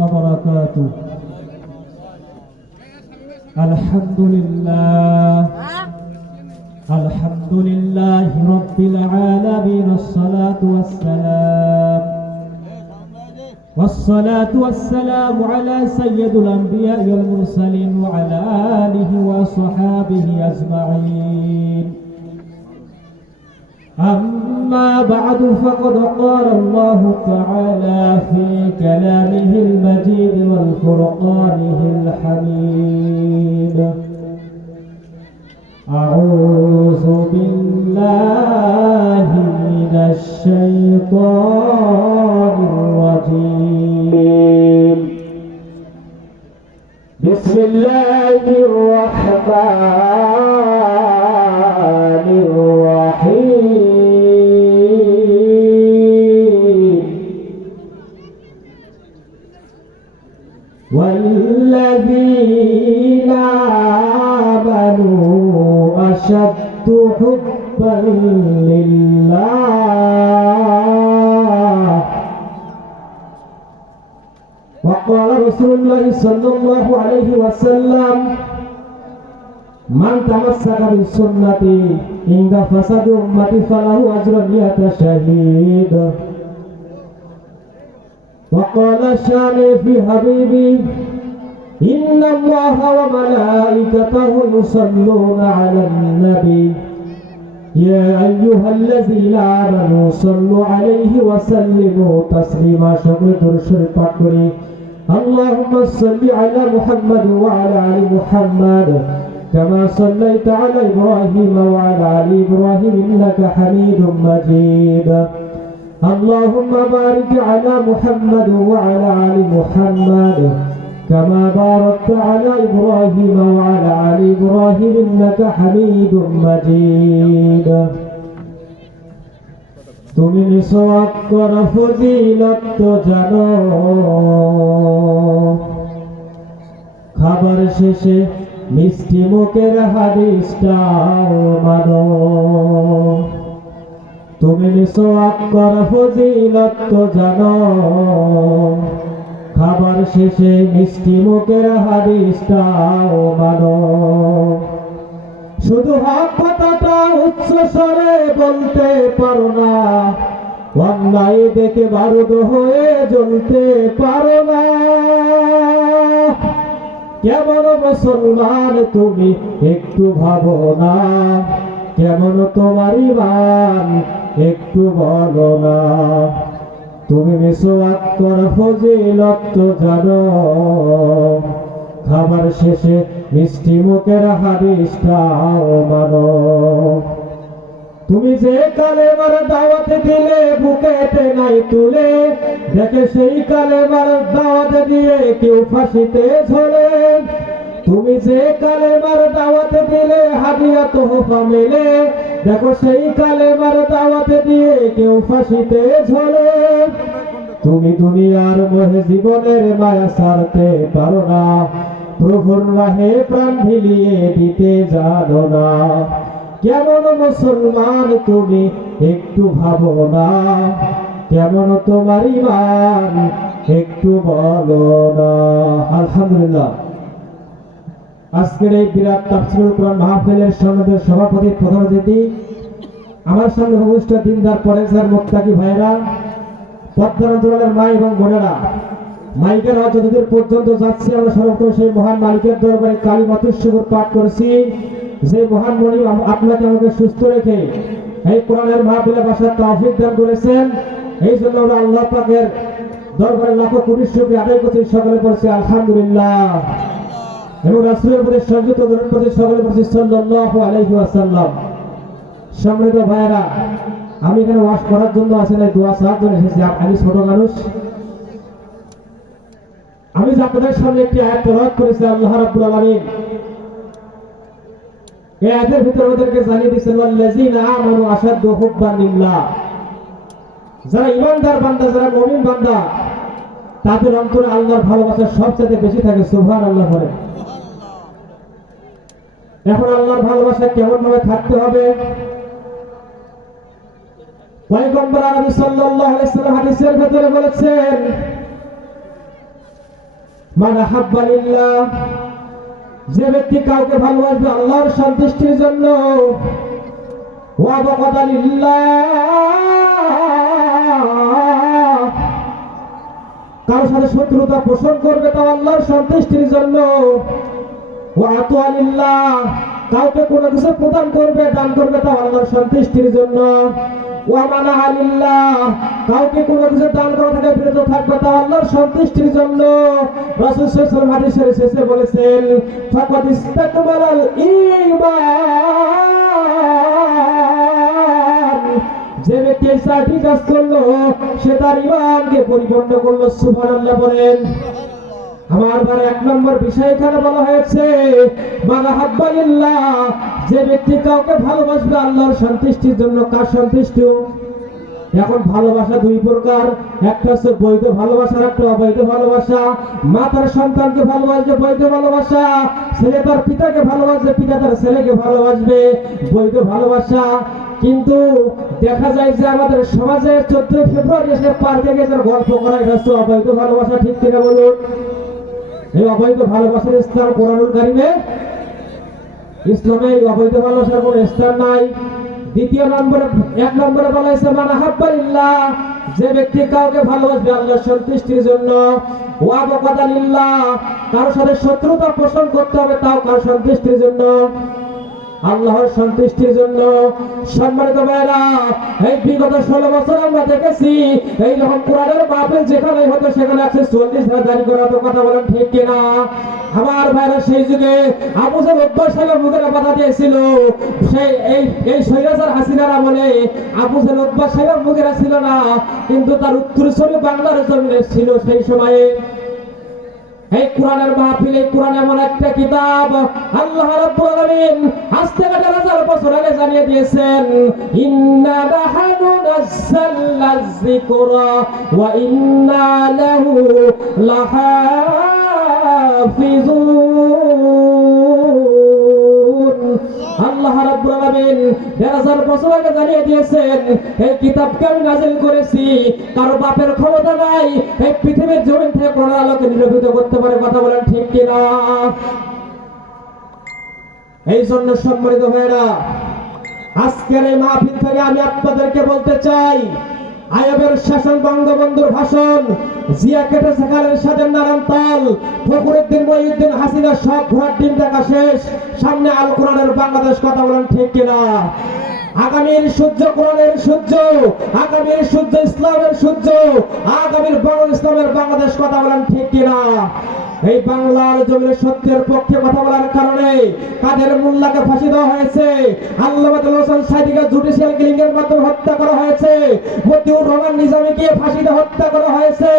وبركاته. الحمد لله رب العالمين. والصلاة والسلام على سيد الأنبياء والمرسلين وعلى آله وصحابه أجمعين. أما بعد فقد قال الله تعالى في كلامه المجيد والفرقانه الحميد: أعوذ بالله من الشيطان الرجيم. بسم الله الرحمن الرحيم. والذين آمنوا أشد حبا لله. وقال رسول الله صلى الله عليه وسلم: من تمسك بالسنة عند فساد أمتي فله أجر 100 شهيد. وقال الشافعي في حبيبي: إن الله وملائكته يصلون على النبي يا أيها الذين آمنوا صلوا عليه وسلموا تسليما. সকলে দরুদ শরীফ পাঠ করি। اللهم صل على محمد وعلى آل محمد كما صليت على إبراهيم وعلى آل إبراهيم إنك حميد مجيد. اللهم بارك على محمد وعلى آل محمد كما باركت على إبراهيم وعلى آل إبراهيم إنك حميد مجيد. তুমি নিসওয়াক কর ফজিলত তো জানো, খাবার শেষে মিষ্টি মুখের হাদিসটাও মানো। তুমি নিসওয়াক কর ফজিলত তো জানো, খাবার শেষে মিষ্টি মুখের হাদিসটাও মানো। শুধু হক কথাটা উচ্চ স্বরে বলতে পারো না, অন্যায় দেখে বারুদ হয়ে জ্বলতে পারো না। কেমন মুসলমান তুমি একটু ভাবো না, কেমন তোমার ঈমান একটু বলো না। তুমি মিসওয়াক কর ফজিলত তো জানো, খাবার শেষে মিষ্টি মুখের হাদিসটাও মানো। তুমি যে কালেমার দাওয়াত দিলে বুকেতে নাই তুলে, দেখে সেই কালেমার দাওয়াত দিয়ে কেউ ফাঁসিতে ঝোলে। তুমি যে কালেমার দাওয়াত দিলে হাদিয়া তোহফা মেলে, দেখো সেই কালেমার দাওয়াত দিয়ে কেউ ফাঁসিতে ঝোলে। তুমি দুনিয়ার মোহে জীবনের মায়া ছাড়তে পারো না, প্রভুর রাহে প্রাণ ভিলিয়ে দিতে জানো না। কেমন মুসলমান তুমি একটু ভাবো না, কেমন তোমার ঈমান একটু বলো না। আলহামদুলিল্লাহ, আজকের এই বিরাট তাফসীরুল কোরআন মাহফিলের সমাজের সভাপতি প্রধান অতিথি, আমার সামনে উপস্থিত দিনদার পরেশগার মুত্তাকি ভাইরা, পদ্মার অঞ্চলের মা এবং বোনেরা, মাইকের আওয়াজ যতদূর পর্যন্ত যাচ্ছে আমরা সর্বপ্রথম সেই মহান মালিকের দরবারে কালিমাতুশ শুকর পাঠ করেছি, যে মহান মনিব আপনাকে আমাকে সুস্থ রেখে এই কোরআনের মাহফিলে বসার তৌফিক দান করেছেন। এই জন্য আমরা আল্লাহ পাকের দরবারে লাখো কোটি শুকরিয়া আদায় করছি। সকলে বলছি আলহামদুলিল্লাহ। এবং রাসূলের প্রতি সংযুক্ত দরুদ প্রতি সকলে বলছি সাল্লাল্লাহু আলাইহি ওয়াসাল্লাম। সম্মানিত ভাইয়েরা, আমি এখানে ওয়াজ করার জন্য আসি না, দোয়া চাওয়ার জন্য এসেছি। আমি ছোট মানুষ, আমি যে আপনাদের সামনে একটি আয়াত তেলাওয়াত করেছি, আল্লাহ রাব্বুল আলামিন এই আয়াতের ভিতরে আমাদেরকে জানিয়ে দিয়েছেন ওয়াল্লাযিনা আমানু আশাদ্দু হুব্বান লিল্লাহ। যারা ঈমানদার বান্দা, যারা মুমিন বান্দা, তাদের অন্তরে আল্লাহর ভালোবাসা সবচেয়ে বেশি থাকে। সুবহানাল্লাহ বলে। এখন আল্লাহর ভালোবাসা কেমন ভাবে থাকতে হবে? পয়গম্বর আরবি সাল্লাল্লাহু আলাইহি ওয়াসাল্লাম হাদিসের ভিতরে বলেছেন, মান আহাব্বা লিল্লাহ, যে ব্যক্তি কাউকে ভালোবাসবে আল্লাহর সন্তুষ্টির জন্য, ওয়া বাগাদা লিল্লাহ, কারোর সাথে শত্রুতা পোষণ করবে তাও আল্লাহর সন্তুষ্টির জন্য, ওয়া আতুয়া লিল্লাহ, কাউকে কোনো কিছু প্রদান করবে দান করবে তাও আল্লাহর সন্তুষ্টির জন্য, ওয়া মানাআ লিল্লাহ, কাউকে কোনো কিছু দান করা থেকে বিরত থাকবে তাও আল্লাহর সন্তুষ্টির জন্য। রাসূল সাল্লাল্লাহু আলাইহি ওয়াসাল্লাম হাদিসের শেষে বলেছেন, ফাকাদ ইসতাকমালাল ঈমান, যে ব্যক্তি এই চারটি কাজ করলো সে তার ঈমানকে পরিপূর্ণ করলো। সুবহানাল্লাহ বলেন। আমার বারে এক নম্বর বিষয় এখানে বলা হয়েছে মান আহাব্বা লিল্লাহ, যে ব্যক্তি কাউকে ভালোবাসবে আল্লাহর সন্তুষ্টির জন্য। কার সন্তুষ্টি? এখন ভালোবাসা দুই প্রকার, একটা হচ্ছে বৈধ ভালোবাসা, একটা অবৈধ ভালোবাসা। মা তার সন্তানকে ভালোবাসবে, বৈধ ভালোবাসা। ছেলে তার পিতাকে ভালোবাসবে, পিতা তার ছেলেকে ভালোবাসবে, বৈধ ভালোবাসা। কিন্তু দেখা যায় যে আমাদের সমাজে 14 ফেব্রুয়ারি এসে পার্কে গেছে গল্প করা, এটা হচ্ছে অবৈধ ভালোবাসা। ঠিক কিনা বলুন? এই অবৈধ ভালোবাসার স্থান কোরআনুল কারিমে, ইসলামে এই অবৈধ ভালোবাসার কোনো স্থান নাই। দ্বিতীয় নম্বরে, এক নম্বরে বলা হয়েছে মান আহাব্বা লিল্লাহ, যে ব্যক্তি কাউকে ভালোবাসবে আল্লাহর সন্তুষ্টির জন্য, ওয়া বাগাদা লিল্লাহ, কারোর সাথে শত্রুতা পোষণ করতে হবে তাও কার সন্তুষ্টির জন্য, আল্লাহর সন্তুষ্টির জন্য। সম্মানিত ভাইরা, এই বিগত 16 বছর আমরা দেখেছি এই যখন কোরআনের মাহফিল যেখানে হতো সেখানে 140 জারি করা হতো। কথা বলেন ঠিক কিনা? আমার ভাইরা, সেই যুগে আবু জাহেল উতবা সাহেব মুখের বাধা দিয়েছিল। সেই এই স্বৈরাচার হাসিনার আমলে আবু জাহেল উতবা সাহেব মুখের ছিল না, কিন্তু তার উত্তরসূরি বাংলার জমিনে ছিল সেই সময়ে। এই কোরআনের মাহফিল, এই কোরআন এমন একটা কিতাব আল্লাহ রাব্বুল আলামিন আজ থেকে 1000 বছর আগে জানিয়ে দিয়েছেন, ইন্না নাহনু নাযালনা যিকরা ওয়া ইন্না লাহু লাহাফিজুন। আল্লাহ রাব্বুল আলামিন 1000 বছর আগে জানিয়ে দিয়েছেন, এই কিতাবকে আমি নাযিল করেছি। কারো বাপের ক্ষমতা নাই এই পৃথিবীর জমিন থেকে কোরআনের আলোকে নিরূপিত করতে পারে। কথা বলেন ঠিক কিনা? এই জন্য সম্মানিত ভাইরা, আজকের এই মাহফিল থেকে আমি আপনাদেরকে বলতে চাই, আইয়ুবের শাসন, বঙ্গবন্ধুর ভাষণ, জিয়া কেটেছে খালের সাথে নারায়ণ তাল, ফখরুদ্দিন মহিউদ্দিন হাসিনা সব ঘোড়ার ডিম দেখা শেষ। সামনে আল কোরআনের বাংলাদেশ। কথা বলেন ঠিক কিনা? আগামীর সূর্য কোরআনের সূর্য, আগামীর সূর্য ইসলামের সূর্য, আগামীর ইসলামের বাংলাদেশ। কথা বলেন ঠিক কিনা? এই বাংলার জমিনে সত্যের পক্ষে কথা বলার কারণে কাদের মোল্লাকে ফাঁসি দেওয়া হয়েছে, আল্লামা দেলোয়ার হোসেন সাঈদীকে জুডিশিয়াল কিলিং এর মাধ্যমে হত্যা করা হয়েছে, মতিউর রহমান নিজামীকে ফাঁসিতে হত্যা করা হয়েছে।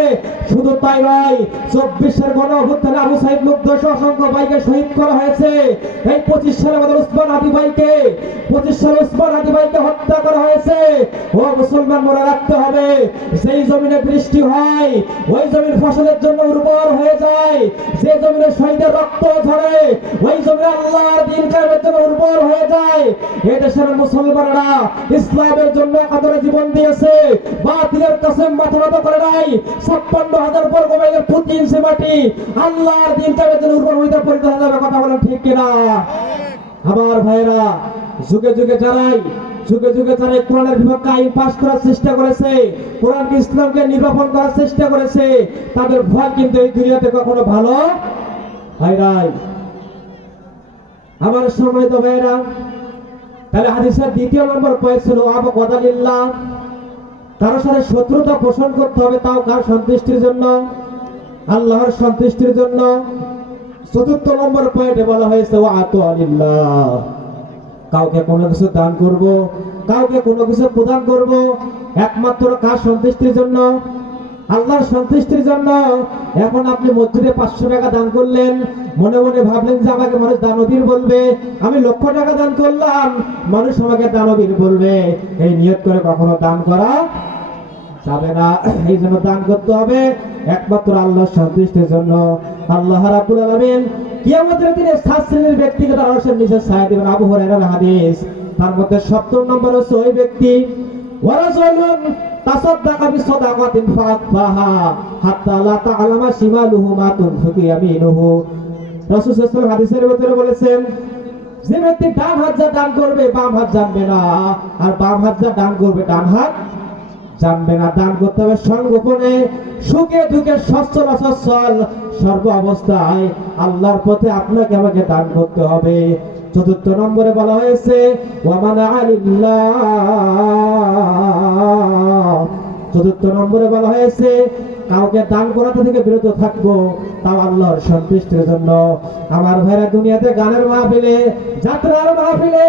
শুধু তাই নয়, 24-এর গণ অভ্যুত্থানে আবু সাঈদ মুগ্ধ সহ অসংখ্য ভাইকে শহীদ করা হয়েছে। এই 25 সালে আমাদের উসমান হাদি ভাইকে, 25 সালে উসমান হাদি ভাইকে হত্যা করা হয়েছে। ও মুসলমান, মনে রাখতে হবে, সেই জমিনে বৃষ্টি হয় ওই জমির ফসলের জন্য উর্বর হয়ে যায়। যে জমিনে শহীদের রক্ত ঝরে ওই জমিনে আল্লাহর দ্বীন কায়েমের জন্য উর্বর হয়ে যায়। এই দেশের মুসলমানরা ইসলামের জন্য একাধারে জীবন দিয়েছে, বাতিলের কাছে মাথা নত করে নাই। 56,000 বর্গ মাইলের প্রতি ইঞ্চি মাটি আল্লাহর দ্বীন কায়েমের জন্য উর্বর হইতে পরিণত হবে। কথা বলেন ঠিক কিনা? আমার ভাইরা, যুগে যুগে যারা কোরআনের বিপক্ষে আইন পাস করার চেষ্টা করেছে, কোরআনকে ইসলামকে নির্বাপন করার চেষ্টা করেছে, তাদের ফল কিন্তু এই দুনিয়াতে কখনো ভালো হয় নাই। আমার সম্মানিত ভাইরা, তাহলে হাদিসের দ্বিতীয় নম্বর পয়েন্ট ছিল ওয়া বাগাদা লিল্লাহ, কারোর সাথে শত্রুতা পোষণ করতে হবে তাও কার সন্তুষ্টির জন্য, আল্লাহর সন্তুষ্টির জন্য। চতুর্থ নম্বর পয়েন্টে বলা হয়েছে ওয়া আতুয়া লিল্লাহ, কাউকে কোনো কিছু দান করব, কাউকে কোনো কিছু প্রদান করব একমাত্র কার সন্তুষ্টির জন্য, আল্লাহর সন্তুষ্টির জন্য। এখন আপনি মসজিদে 500 টাকা দান করলেন, মনে মনে ভাবলেন যে আমাকে মানুষ দানবীর বলবে, আমি 1,00,000 টাকা দান করলাম, মানুষ আমাকে দানবীর বলবে, এই নিয়ত করে কখনো দান করা যাবে না। এই জন্য দান করতে হবে একমাত্র আল্লাহর সন্তুষ্টির জন্য। আল্লাহ রাব্বুল আলামিন কিয়ামতের দিনে 7 শ্রেণীর ব্যক্তিকে তার আরশের নিচে ছায়া দিবেন। আবু হুরায়রার হাদিস, তার মধ্যে 70 নম্বর হচ্ছে ওই ব্যক্তি ওয়ারাজুলুন তাসাদদাকা বিসাদাকাতিন ফাআতবাহা হাত্তা লা তা'লামা শিমালুহু মা তুনফিকু ইয়ামিনুহু। রাসূল সাল্লাল্লাহু আলাইহি ওয়াসাল্লাম হাদিসের ভিতরে বলেছেন, যে ব্যক্তি ডান হাত যা দান করবে বাম হাত জানবে না, আর বাম হাত যা দান করবে ডান হাত জানবে না। দান করতে হবে সংগোপনে, সুখে দুঃখে, সচ্ছল অসচ্ছল, সর্ব অবস্থায় আল্লাহর পথে আপনাকে আমাকে দান করতে হবে। চতুর্থ নম্বরে বলা হয়েছে ওয়ামানা আলিল্লাহ। চতুর্থ নম্বরে বলা হয়েছে কাউকে দান করা থেকে বিরত থাকবো, তাও আল্লাহর সন্তুষ্টির জন্য। আমার ভাইরা, দুনিয়াতে গানের মাহফিলে, যাত্রার মাহফিলে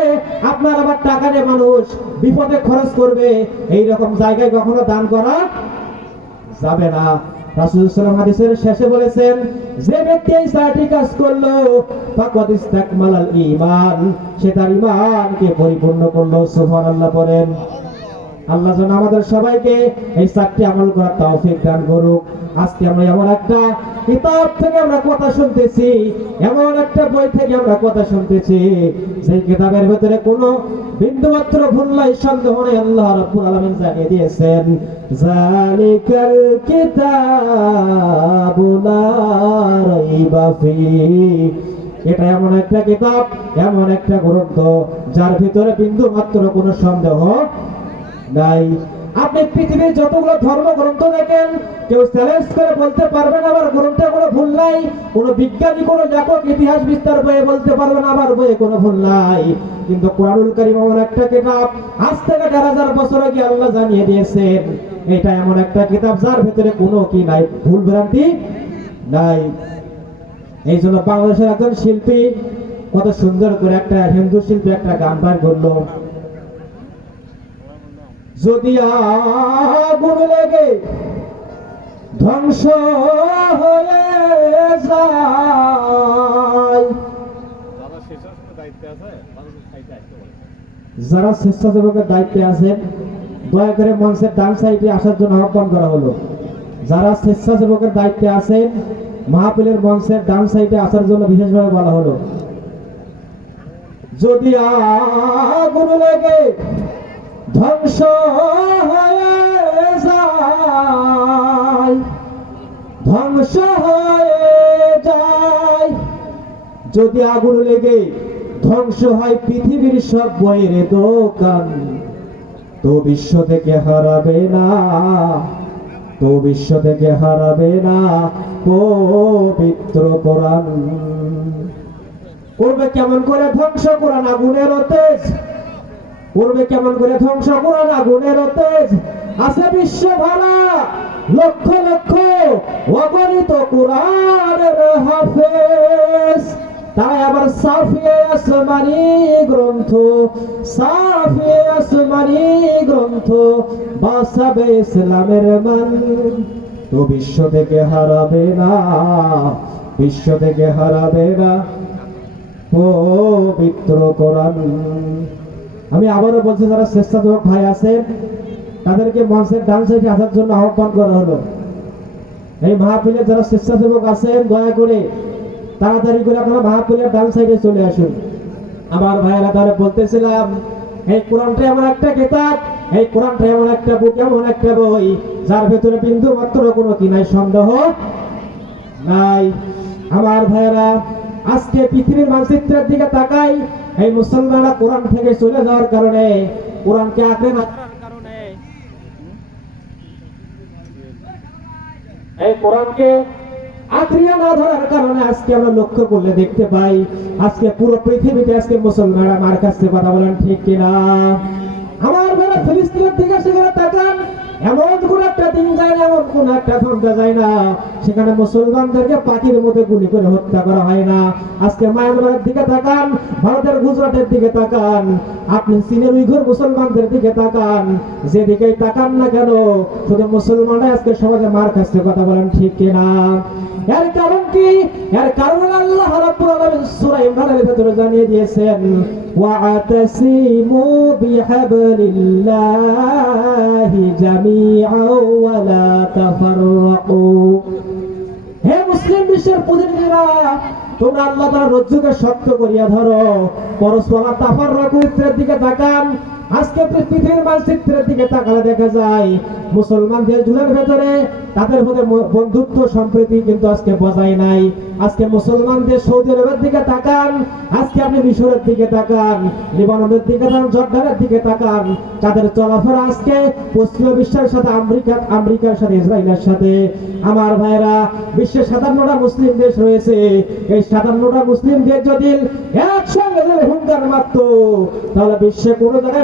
আপনার আবার টাকা নিয়ে মানুষ বিপদে খরচ করবে, এই রকম জায়গায় কখনো দান করা যাবে না। রাসূলুল্লাহ সাল্লাল্লাহু আলাইহি ওয়াসাল্লাম হাদিসের শেষে বলেছেন, যে ব্যক্তি এই চারটি কাজ করলো ফাকাদ ইসতাকমালাল ঈমান, সে তার ঈমানকে পরিপূর্ণ করলো। সুবহানাল্লাহ পড়েন। আল্লাহ যেন আমাদের সবাইকে এই চারটি আমল করার তৌফিক দান করুক। আজকে আমরা এমন একটা কিতাব থেকে আমরা কথা শুনতেছি, এমন একটা বই থেকে আমরা কথা শুনতেছি, যে কিতাবের ভিতরে কোনো বিন্দুমাত্র ভুল নাই, সন্দেহ নেই। আল্লাহ রাব্বুল আলামিন জানিয়ে দিয়েছেন, যালিকাল কিতাবু লা রাইবা ফীহি। এটা এমন একটা কিতাব, এমন একটা গ্রন্থ যার ভিতরে বিন্দুমাত্র কোনো সন্দেহ নাই। আপনি পৃথিবীর যতগুলো ধর্মগ্রন্থ দেখেন, কেউ চ্যালেঞ্জ করে বলতে পারবে না আমার গ্রন্থে কোনো ভুল নাই। কোনো বিজ্ঞানী, কোনো লেখক ইতিহাস বিস্তার বইয়ে বলতে পারবে না আমার বইয়ে কোনো ভুল নাই। কিন্তু কোরআনুল কারীম এমন একটা কিতাব, আজ থেকে ১,০০০ বছর আগে আল্লাহ জানিয়ে দিয়েছেন, এটা এমন একটা কিতাব যার ভিতরে কোনো কি নাই, ভুল ভ্রান্তি নাই। এই জন্য বাংলাদেশের একজন শিল্পী কত সুন্দর করে, একটা হিন্দু শিল্পী একটা গান বার করলো, যদি আগুন লেগে ধ্বংস হয়ে যায়, যারা স্বেচ্ছাসেবকের দায়িত্বে আছেন দয়া করে মঞ্চের ডান সাইডে আসার জন্য আহ্বান করা হলো। যারা স্বেচ্ছাসেবকের দায়িত্বে আছেন মাহফিলের মঞ্চের ডান সাইডে আসার জন্য বিশেষভাবে বলা হলো। যদি আগুন লেগে ধ্বংস হয়ে যায়, ধ্বংস হয়ে যায়, যদি আগুন লেগে ধ্বংস হয় পৃথিবীর সব বইয়ের দোকান, তো বিশ্ব থেকে হারাবে না, তো বিশ্ব থেকে হারাবে না পবিত্র কোরআন। করবে কেমন করে ধ্বংস কোরআন আগুনের তেজ, করবে কেমন করে ধ্বংস কোরআন আগুনের তেজ। আছে বিশ্ব ভরা লক্ষ লক্ষ অগণিত কোরআনের হাফেজ, তাই আবার সাফিয়ে আসমানি গ্রন্থ, সাফিয়ে আসমানি গ্রন্থ বাঁচাবে ইসলামের মান, তো বিশ্ব থেকে হারাবে না, বিশ্ব থেকে হারাবে না পবিত্র কোরআন। আমি আবারও বলছি, যারা স্বেচ্ছাসেবক ভাই আছেন তাদেরকে মঞ্চের ডান সাইডে আসার জন্য আহ্বান করা হলো। এই মাহফিলে যারা স্বেচ্ছাসেবক আছেন দয়া করে তাড়াতাড়ি করে আপনারা মাহফিলের ডান সাইডে চলে আসুন। আমার ভাইয়েরা, তাহলে বলতেছিলাম এই কোরআনটা এমন একটা কিতাব, এই কোরআনটা এমন একটা বুক, এমন একটা বই যার ভেতরে বিন্দু মাত্র কোনো কি নাই, সন্দেহ নাই। আমার ভাইয়েরা, আজকে পৃথিবীর মানচিত্রের দিকে তাকাই, এই মুসলমানরা কোরআন থেকে চলে যাওয়ার কারণে, কোরআনকে আঁকড়ে না ধরার কারণে, এই কোরআনকে আঁকড়িয়ে না ধরার কারণে আজকে আমরা লক্ষ্য করলে দেখতে পাই আজকে পুরো পৃথিবীতে আজকে মুসলমানরা মার কাছে। কথা বলেন ঠিক কিনা? আমার বেলা ফিলিস্তিনের দিকে সেখানে তাকান, এমন কোন একটা দিন যায় না, এমন কোন একটা ঘন্টা যায় না সেখানে মুসলমানদেরকে পাখির মধ্যে গুলি করে হত্যা করা হয় না। আজকে মায়ানমারের দিকে তাকান, ভারতের গুজরাটের দিকে তাকান, আপনি চীনের উইঘুর মুসলমানদের দিকে তাকান, যেদিকেই তাকান না কেন শুধু মুসলমানরা আজকে সমাজে মার খাচ্ছে। কথা বলেন ঠিক কিনা? এর কারণ কি? এর কারণ আল্লাহ রাব্বুল আলামিন সূরা ইমরানের ভিতরে জানিয়ে দিয়েছেন, ওয়া'তাসিমু বিহাবলিল্লাহি জামিআন ওয়া লা তাফাররাকু। হে মুসলিম বিশ্বের প্রতিনিধিরা, তোমরা আল্লাহ তাআলার রজ্জুকে শক্ত করিয়া ধরো, পরস্পর তাফাররাকু এর দিকে তাকান, আজকে পৃথিবীর মানচিত্রের দিকে তাকালে দেখা যায় মুসলমানদের জুলের ভেতরে তাদের মধ্যে বন্ধুত্ব সম্প্রীতি কিন্তু আজকে বজায় নাই। আজকে মুসলমানদের সৌদি আরবের দিকে তাকান, আজকে আপনি মিশরের দিকে তাকান, লিবাননের দিকে তাকান, জর্ডানের দিকে তাকান, তাদের চলাফেরা আজকে পশ্চিমা বিশ্বের সাথে আমেরিকার সাথে ইসরায়েলের সাথে। আমার ভাইরা, বিশ্বে 57টা মুসলিম দেশ রয়েছে। এই 57টা মুসলিম দেশ যদি একসঙ্গে হুঙ্কার মারতো তাহলে বিশ্বে কোনো জায়গায়